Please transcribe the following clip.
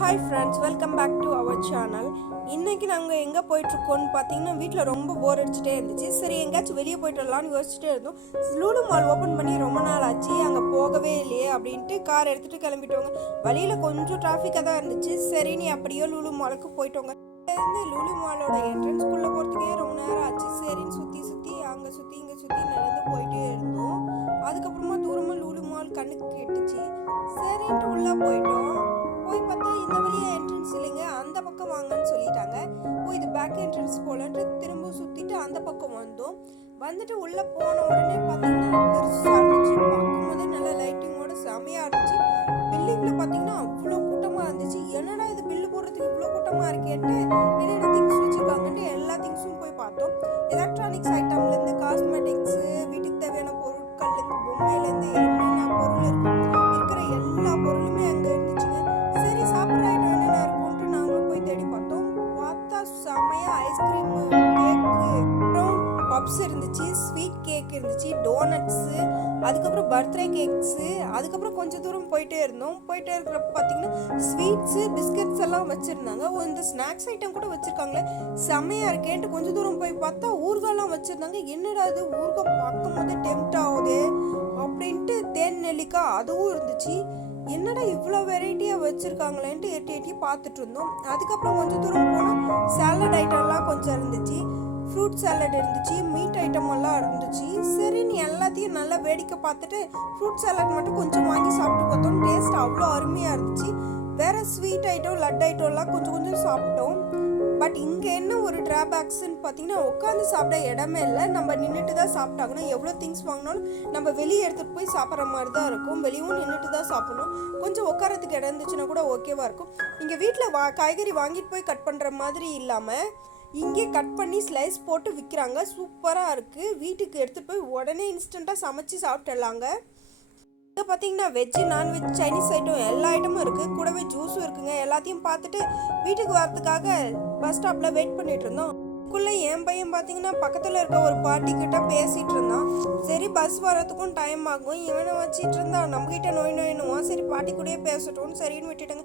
Hi friends, welcome back to our channel. இன்றைக்கி நாங்கள் எங்கே போயிட்டுருக்கோன்னு பார்த்தீங்கன்னா, வீட்டில் ரொம்ப போர் அடிச்சுட்டே இருந்துச்சு. சரி, எங்கேயாச்சும் வெளியே போயிட்டு வரலான்னு யோசிச்சுட்டே இருந்தோம். லூலு மால் ஓப்பன் பண்ணி ரொம்ப நாள் ஆச்சு, அங்கே போகவே இல்லையே அப்படின்ட்டு கார் எடுத்துகிட்டு கிளம்பிட்டோங்க. வழியில் கொஞ்சம் டிராஃபிக்காக தான் இருந்துச்சு. சரி, நீ அப்படியோ லூலு மாலுக்கு போயிட்டோங்க. லூலு மாலோட என்ட்ரன்ஸ்குள்ளே போகிறதுக்கே ரொம்ப நேரம் ஆச்சு. சரின்னு சுற்றி சுற்றி அங்கே சுற்றி இங்கே சுற்றி நடந்து போயிட்டே இருந்தோம். அதுக்கப்புறமா தூரமாக லூலு மால் கண்ணுக்கு கேட்டுச்சு. சரின்ட்டு உள்ளே போயிட்டோம். போய் பார்த்தா இந்த வழியாக என்ட்ரன்ஸ் இல்லைங்க, அந்த பக்கம் வாங்கன்னு சொல்லிட்டாங்க. இது பேக் என்ட்ரன்ஸ் போலன்ட்டு திரும்ப சுற்றிட்டு அந்த பக்கம் வந்தோம். வந்துட்டு உள்ளே போன உடனே பார்த்தீங்கன்னா பெருசாக இருந்துச்சு. பார்க்கும்போதே நல்லா லைட்டிங்கோட செமையாக இருந்துச்சு. பில்டிங்கில் பார்த்தீங்கன்னா அவ்வளோ கூட்டமாக இருந்துச்சு. என்னடா இது பில்லு போடுறதுக்கு இவ்வளோ கூட்டமாக இருக்கேன்ட்டு என்னென்ன திங்ஸ் வச்சுருக்காங்கன்ட்டு எல்லா திங்ஸும் போய் பார்த்தோம். எலக்ட்ரானிக்ஸ் ஐட்டம்லேருந்து காஸ்மெட்டிக்ஸு, வீட்டுக்கு தேவையான பொருட்கள்லேருந்து பொம்மையிலேருந்து என்னென்ன பொருள் இருக்கிற எல்லா பொருளுமே அங்கே இருந்துச்சுங்க. சரி, சாப்பிட்ற ஐட்டம் என்னென்ன இருக்கும்ன்ட்டு நாங்களும் போய் தேடி பார்த்தோம். பார்த்தா செமையாக ஐஸ்கிரீம், கேக்கு, அப்புறம் பப்ஸ் இருந்துச்சு, ஸ்வீட் கேக் இருந்துச்சு, டோனட்ஸு, அதுக்கப்புறம் பர்த்டே கேக்ஸு. அதுக்கப்புறம் கொஞ்சம் தூரம் போயிட்டே இருந்தோம். போயிட்டே இருக்கிறப்ப பார்த்தீங்கன்னா ஸ்வீட்ஸு, பிஸ்கட்ஸ் எல்லாம் வச்சுருந்தாங்க. இந்த ஸ்நாக்ஸ் ஐட்டம் கூட வச்சுருக்காங்களே, செமையாக இருக்கேன்ட்டு கொஞ்சம் தூரம் போய் பார்த்தா ஊறுகாலாம் வச்சுருந்தாங்க. என்னடா இது, ஊறுகாய் பார்க்கும் போதே டெம்ட் ஆகுது அப்படின்ட்டு தேன் நெல்லிக்காய் அதுவும் இருந்துச்சு. என்னடா இவ்வளோ வெரைட்டியாக வச்சுருக்காங்களேன்ட்டு எட்டி எட்டி பார்த்துட்டு இருந்தோம். அதுக்கப்புறம் கொஞ்சம் தூரம் போனால் சாலட் ஐட்டம்லாம் கொஞ்சம் இருந்துச்சு. ஃப்ரூட் சாலட் இருந்துச்சு, மீட் ஐட்டம் எல்லாம் இருந்துச்சு. சரி, நீ எல்லாத்தையும் நல்லா வேடிக்கை பார்த்துட்டு ஃப்ரூட் சாலட் மட்டும் கொஞ்சம் வாங்கி சாப்பிட்டு பார்த்தோம். டேஸ்ட் அவ்வளோ அருமையாக இருந்துச்சு. வேறு ஸ்வீட் ஐட்டம், லட் ஐட்டம்லாம் கொஞ்சம் கொஞ்சம் சாப்பிட்டோம். பட் இங்கே என்ன ஒரு ட்ராபேக்ஸ்ன்னு பார்த்தீங்கன்னா, உட்காந்து சாப்பிட இடமே இல்லை. நம்ம நின்றுட்டு தான் சாப்பிட்டாங்கன்னா எவ்வளோ திங்ஸ் வாங்கினாலும் நம்ம வெளியே எடுத்துகிட்டு போய் சாப்பிட்ற மாதிரி தான் இருக்கும். வெளியும் நின்றுட்டு தான் சாப்பிடணும். கொஞ்சம் உட்காரத்துக்கு இடம் இருந்துச்சுன்னா கூட ஓகேவாக இருக்கும். இங்கே வீட்டில் காய்கறி வாங்கிட்டு போய் கட் பண்ணுற மாதிரி இல்லாமல் இங்கே கட் பண்ணி ஸ்லைஸ் போட்டு விற்கிறாங்க. சூப்பராக இருக்குது. வீட்டுக்கு எடுத்துகிட்டு போய் உடனே இன்ஸ்டண்ட்டாக சமைச்சு சாப்பிட்டுடலாங்க. இங்கே பார்த்தீங்கன்னா வெஜ்ஜு, நான்வெஜ், சைனீஸ் ஐட்டம் எல்லா ஐட்டமும் இருக்குது. கூடவே ஜூஸும் இருக்குங்க. எல்லாத்தையும் பார்த்துட்டு வீட்டுக்கு வரத்துக்காக பஸ் ஸ்டாப்பில் வெயிட் பண்ணிட்டு இருந்தோம். அதுக்குள்ளே என் பையன் பார்த்தீங்கன்னா பக்கத்தில் இருக்க ஒரு பாட்டிக்கிட்ட பேசிகிட்டு இருந்தான். சரி, பஸ் வரத்துக்கும் டைம் ஆகும், இவனை வச்சிட்டு இருந்தான். நம்மகிட்ட நோய் நோயினுவான். சரி, பாட்டி கூடயே பேசட்டும்னு சரின்னு விட்டுட்டேங்க.